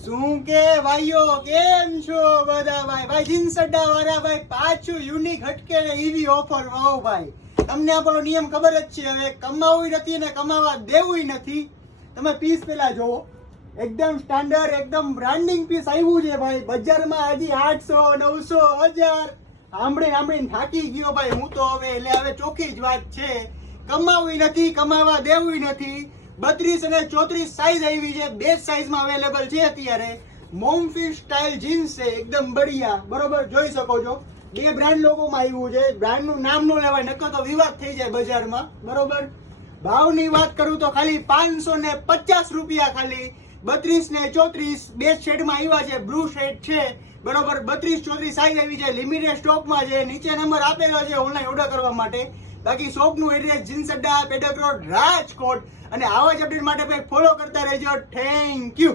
શું કે ભાઈઓ કેમ છો બધા ભાઈ જીન્સ અડ્ડા વાળા ભાઈ પાછું યુનિક હટકે ને એવી ઓફર વાવ ભાઈ તમને આપણો નિયમ ખબર જ છે હવે કમાવું નથી ને કમાવા દેવું નથી તમે પીસ પેલા જોવો એકદમ સ્ટાન્ડર્ડ એકદમ બ્રાન્ડિંગ પીસ આવ્યું છે ભાઈ બજારમાં હજી 800 900 1000 સાંભળીને થાકી ગયો ભાઈ હું તો હવે ચોખ્ખી જ વાત છે કમાવું નથી કમાવા દેવું નથી 32 અને 34 સાઈઝ આવી છે બે સાઈઝમાં અવેલેબલ છે અત્યારે મોમફિટ સ્ટાઇલ જીન્સ છે એકદમ બઢિયા બરોબર જોઈ શકો છો બે બ્રાન્ડ લોગોમાં આવ્યું છે બ્રાન્ડનું નામ નો લેવાય નકર તો વિવાદ થઈ જાય બજારમાં બરોબર ભાવની વાત કરું તો ખાલી 550 રૂપિયા ખાલી 32 ને 34 બે શેડમાં આવ્યા છે બ્લુ શેડ છે બરોબર 32 34 સાઈઝ આવી છે લિમિટેડ સ્ટોકમાં છે નીચે નંબર આપેલો છે ઓનલાઈન ઓર્ડર કરવા માટે બાકી શોપનું address jeans Adda Pedak road Rajkot અને આવા જ અપડેટ માટે ફોલો કરતા રહેજો થેન્ક યુ